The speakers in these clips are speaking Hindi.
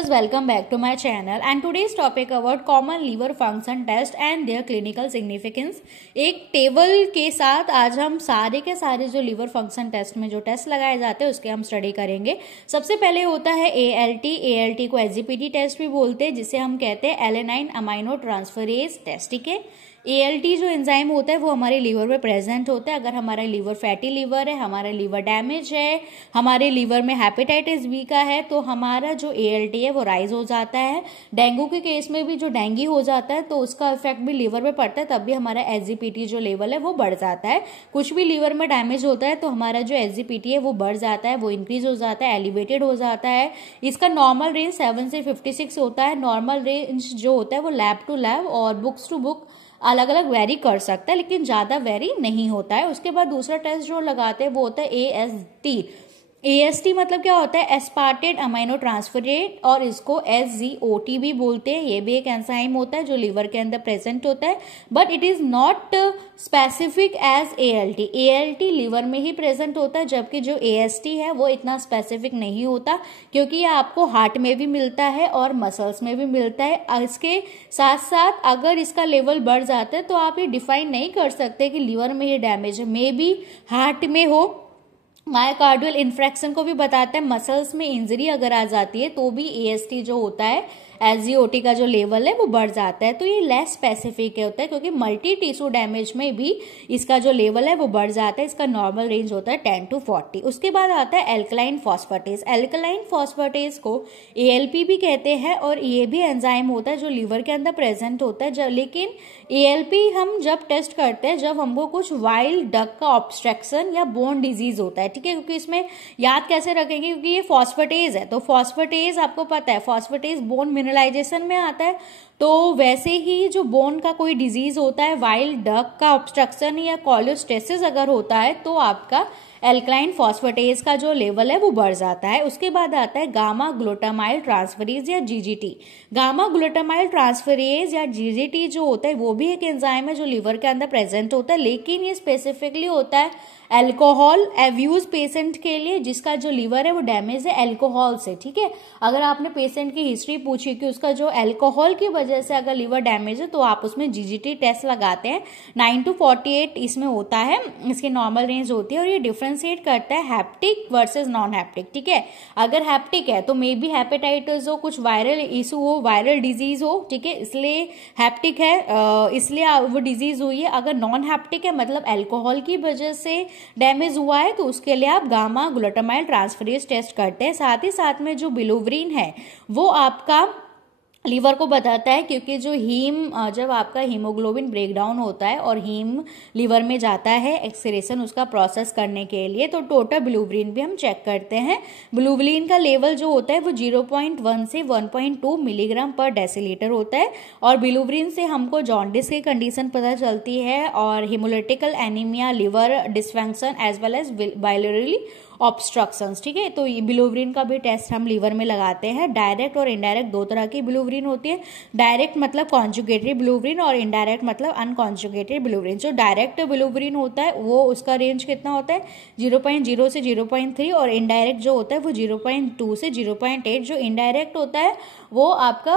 viewers, welcome back to my channel and today's topic about common liver function test and their clinical significance। एक टेबल के साथ आज हम सारे के सारे जो लिवर फंक्शन टेस्ट में जो टेस्ट लगाए जाते हैं उसके हम स्टडी करेंगे। सबसे पहले होता है ALT को SGPT टेस्ट भी बोलते हैं, जिसे हम कहते हैं एलेनाइन अमाइनो ट्रांसफरेज टेस्ट। ठीक है, ALT जो एंजाइम होता है वो हमारे लीवर में प्रेजेंट होता है। अगर हमारा लीवर फैटी लीवर है, हमारा लीवर डैमेज है, हमारे लीवर में हेपेटाइटिस बी का है, तो हमारा जो ALT है वो राइज हो जाता है। डेंगू के केस में भी जो डेंगी हो जाता है तो उसका इफेक्ट भी लीवर में पड़ता है, तब भी हमारा SGPT जो लेवल है वो बढ़ जाता है। कुछ भी लीवर में डैमेज होता है तो हमारा जो SGPT है वो बढ़ जाता है, वो इंक्रीज हो जाता है, एलिवेटेड हो जाता है। इसका नॉर्मल रेंज 7 से 56 होता है। नॉर्मल रेंज जो होता है वो लैब टू लैब और बुक्स टू बुक अलग अलग वेरी कर सकता है, लेकिन ज्यादा वेरी नहीं होता है। उसके बाद दूसरा टेस्ट जो लगाते हैं वो होता है AST मतलब क्या होता है? एस्पार्टेट अमाइनो ट्रांसफरेट, और इसको SGOT भी बोलते हैं। ये भी एक एंजाइम होता है जो लीवर के अंदर प्रेजेंट होता है, but it is not specific as ALT liver में ही प्रेजेंट होता है, जबकि जो AST है वो इतना स्पेसिफिक नहीं होता, क्योंकि ये आपको हार्ट में भी मिलता है और मसल्स में भी मिलता है। इसके साथ साथ अगर इसका लेवल बढ़ जाता है तो आप ये डिफाइन नहीं कर सकते कि लीवर में ही डैमेज है, मे बी हार्ट में हो। मायोकार्डियल इन्फ्रैक्शन को भी बताता है। मसल्स में इंजरी अगर आ जाती है तो भी AST जो होता है, SGOT का जो लेवल है वो बढ़ जाता है। तो ये लेस स्पेसिफिक होता है, क्योंकि मल्टी टिश्यू डैमेज में भी इसका जो लेवल है वो बढ़ जाता है। इसका नॉर्मल रेंज होता है 10 to 40। उसके बाद आता है एल्कलाइन फॉस्फेटेज। एल्कलाइन फॉस्फेटेज को ALP भी कहते हैं, और ये भी एंजाइम होता है जो लीवर के अंदर प्रेजेंट होता है। लेकिन ALP हम जब टेस्ट करते हैं जब हमको कुछ वाइल्ड डक का ऑब्स्ट्रक्शन या बोन डिजीज होता है। ठीक है, क्योंकि इसमें याद कैसे रखेंगे, क्योंकि ये फॉस्फेटेज है, तो फॉस्फेटेज आपको पता है, फॉस्फेटेज बोन मिनरलाइजेशन में आता है। तो वैसे ही जो बोन का कोई डिजीज होता है, वाइल्ड डक का ऑब्स्ट्रक्शन या कोलोस्टेसिस अगर होता है, तो आपका एल्कलाइन फॉस्फेटेज का जो लेवल है वो बढ़ जाता है। उसके बाद आता है गामा ग्लूटामाइल ट्रांसफरेज या GGT। गामा ग्लूटामाइल ट्रांसफरेज या GGT जो होता है वो भी एक एंजाइम है जो लीवर के अंदर प्रेजेंट होता है, लेकिन ये स्पेसिफिकली होता है अल्कोहल एब्यूज पेशेंट के लिए, जिसका जो लीवर है वो डैमेज है अल्कोहल से। ठीक है, अगर आपने पेशेंट की हिस्ट्री पूछी कि उसका जो अल्कोहल की वजह से अगर लीवर डैमेज है तो आप उसमें GGT टेस्ट लगाते हैं। 9 to 48 इसमें होता है, इसकी नॉर्मल रेंज होती है, और ये डिफरेंशिएट करता है हैप्टिक वर्सेस नॉन हैप्टिक। ठीक है, अगर हैप्टिक है तो मे बी हेपेटाइटिस हो, कुछ वायरल इशू हो, वायरल डिजीज हो। ठीक है, इसलिए हैप्टिक है, इसलिए वो डिजीज हुई है। अगर नॉन हैप्टिक है मतलब अल्कोहल की वजह से डैमेज हुआ है, तो उसके लिए आप गामा ग्लूटामाइल ट्रांसफरेज टेस्ट करते हैं। साथ ही साथ में जो बिलुवरीन है वो आपका लीवर को बताता है, क्योंकि जो जब आपका हीमोग्लोबिन ब्रेकडाउन होता है और हीम लीवर में जाता है एक्सक्रीशन उसका प्रोसेस करने के लिए, तो टोटल बिलुवरीन भी हम चेक करते हैं। बिलुवरीन का लेवल जो होता है वो 0.1 से 1.2 मिलीग्राम पर डेसीलीटर होता है, और बिलुवरीन से हमको जॉन्डिस की कंडीशन पता चलती है, और haemolytical anaemia, liver dysfunction as well as biliary obstructions. ठीक है, तो ये बिलुवरीन का भी टेस्ट हम लीवर में लगाते हैं। डायरेक्ट और इनडायरेक्ट दो तरह की बिलुवरीन होती है। डायरेक्ट मतलब कॉन्जुगेटेड बिलुवरीन, और इनडायरेक्ट मतलब अनकॉन्जुगेटेड बिलुवरीन। जो डायरेक्ट बिलुवरीन होता है वो उसका रेंज कितना होता है? 0.0 से 0.3, और इनडायरेक्ट जो होता है वो 0.2 से 0.8। जो इनडायरेक्ट होता है वो आपका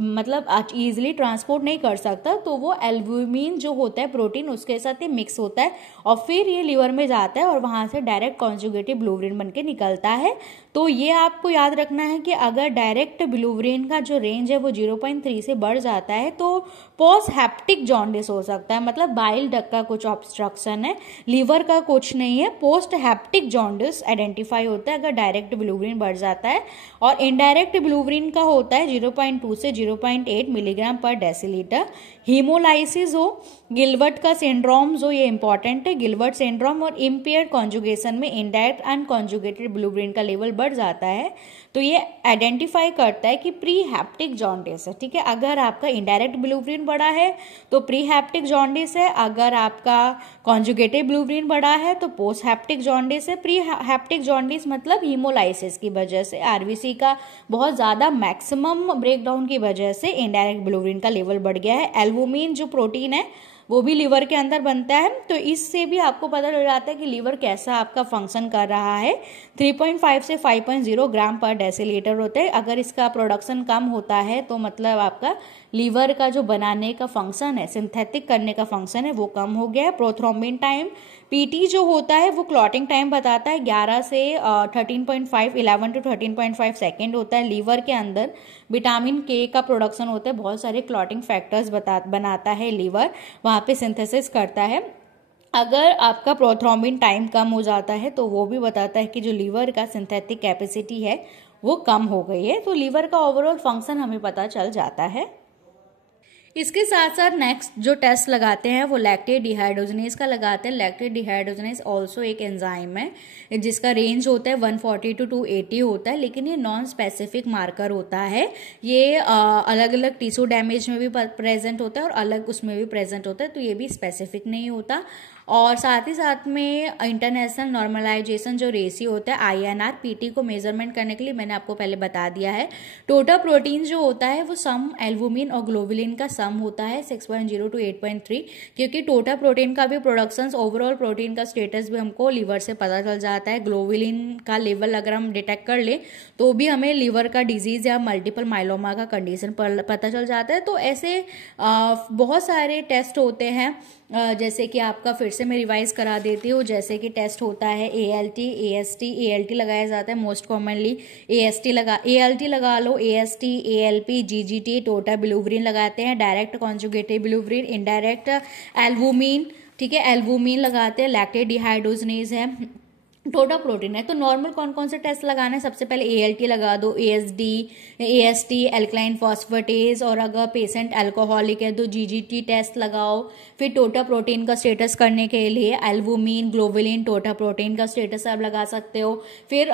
मतलब इजिली ट्रांसपोर्ट नहीं कर सकता, तो वो एल्ब्यूमिन जो होता है प्रोटीन उसके साथ ही मिक्स होता है, और फिर ये लीवर में जाता है और वहां से डायरेक्ट कॉन्जुगेटेड बिलुवरीन बन के निकलता है। तो ये आपको याद रखना है कि अगर डायरेक्ट बिलुवरीन का जो रेंज है वो 0.3 से बढ़ जाता है तो पोस्ट हैप्टिक जॉन्डिस हो सकता है, मतलब बाइल डक का कुछ ऑब्स्ट्रक्शन है, लीवर का कुछ नहीं है, पोस्ट हैप्टिक जॉन्डिस आइडेंटिफाई होता है अगर डायरेक्ट बिलुवरीन बढ़ जाता है। और इनडायरेक्ट बिलुवरीन का होता है 0.2 से 0.8 मिलीग्राम पर डेसीलीटर। हीमोलाइसिस हो, गिलवर्ट का सिंड्रोम जो ये इंपॉर्टेंट है, गिलवर्ट सिंड्रोम और इम्पेयर्ड कॉन्जुगेशन में इनडायरेक्ट अनकॉन्जुगेटेड बिलुवरीन का लेवल बढ़ जाता है, तो ये आइडेंटिफाई करता है कि प्री हैप्टिक जॉन्डिस है। ठीक है, अगर आपका इनडायरेक्ट बिलुवरीन बढ़ा है तो प्री हैप्टिक जॉन्डिस है, अगर आपका कॉन्जुगेटेड बिलुवरीन बढ़ा है तो पोस्ट हैप्टिक जॉन्डिस है। प्री हैप्टिक जॉन्डिस मतलब हीमोलाइसिस की वजह से, RBC का बहुत ज्यादा मैक्सिमम ब्रेकडाउन की वजह से इनडायरेक्ट बिलुवरीन का लेवल बढ़ गया है। एल्बुमिन जो प्रोटीन है वो भी लीवर के अंदर बनता है। तो इससे भी आपको पता चल जाता है कि लीवर कैसा आपका फंक्शन कर रहा है। 3.5 से 5.0 ग्राम पर डेसीलीटर होते हैं। अगर इसका प्रोडक्शन कम होता है तो मतलब आपका लीवर का जो बनाने का फंक्शन है, सिंथेटिक करने का फंक्शन है, वो कम हो गया है। प्रोथ्रोम्बिन टाइम, पीटी जो होता है वो क्लॉटिंग टाइम बताता है 11 से 13.5 11 टू 13.5 सेकेंड होता है। लीवर के अंदर विटामिन के का प्रोडक्शन होता है, बहुत सारे क्लॉटिंग फैक्टर्स बनाता है लीवर, वहाँ पे सिंथेसिस करता है। अगर आपका प्रोथ्रोम्बिन टाइम कम हो जाता है तो वो भी बताता है कि जो लीवर का सिंथेटिक कैपेसिटी है वो कम हो गई है। तो लीवर का ओवरऑल फंक्शन हमें पता चल जाता है। इसके साथ साथ नेक्स्ट जो टेस्ट लगाते हैं वो लैक्टेट डिहाइड्रोजनेज का लगाते हैं। लैक्टेट डिहाइड्रोजनेज ऑल्सो एक एंजाइम है जिसका रेंज होता है 140 to 280 होता है, लेकिन ये नॉन स्पेसिफिक मार्कर होता है। ये अलग अलग टिश्यू डैमेज में भी प्रेजेंट होता है और अलग उसमें भी प्रेजेंट होता है, तो ये भी स्पेसिफिक नहीं होता। और साथ ही साथ में इंटरनेशनल नॉर्मलाइजेशन जो रेशियो होता है INR पीटी को मेजरमेंट करने के लिए मैंने आपको पहले बता दिया है। टोटल प्रोटीन जो होता है वो सम एल्बुमिन और ग्लोबुलिन का सम होता है 6.0 to 8.3, क्योंकि टोटल प्रोटीन का भी प्रोडक्शन, ओवरऑल प्रोटीन का स्टेटस भी हमको लीवर से पता चल जाता है। ग्लोबुलिन का लेवल अगर हम डिटेक्ट कर ले तो भी हमें लीवर का डिजीज या मल्टीपल माइलोमा का कंडीशन पता चल जाता है। तो ऐसे बहुत सारे टेस्ट होते हैं, जैसे कि आपका फिर से मैं रिवाइज करा देती हूँ। जैसे कि टेस्ट होता है ALT, AST, ALT लगाया जाता है मोस्ट कॉमनली। ALT लगा लो, AST, ALP, GGT, total bilirubin लगाते हैं, direct conjugated bilirubin, indirect albumin, ठीक है, एल्बुमिन लगाते हैं, लैक्टेट डिहाइड्रोजनेज है, टोटल प्रोटीन है। तो नॉर्मल कौन कौन से टेस्ट लगाना है? सबसे पहले ALT लगा दो, AST एल्कलाइन फॉस्फेटेज, और अगर पेशेंट अल्कोहलिक है तो GGT टेस्ट लगाओ। फिर टोटल प्रोटीन का स्टेटस करने के लिए एल्बुमिन, ग्लोबुलिन, टोटल प्रोटीन का स्टेटस आप लगा सकते हो। फिर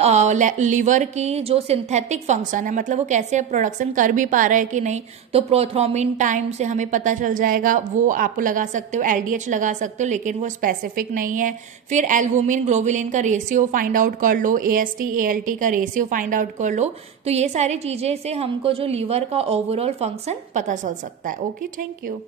लीवर की जो सिंथेटिक फंक्शन है, मतलब वो कैसे प्रोडक्शन कर भी पा रहा है कि नहीं, तो प्रोथ्रोम्बिन टाइम से हमें पता चल जाएगा, वो आप लगा सकते हो। LDH लगा सकते हो, लेकिन वो स्पेसिफिक नहीं है। फिर एल्बुमिन, ग्लोबुलिन का रेशियो फाइंड आउट कर लो, AST, ALT का रेशियो फाइंड आउट कर लो। तो ये सारी चीजें से हमको जो लीवर का ओवरऑल फंक्शन पता चल सकता है। Okay, thank you.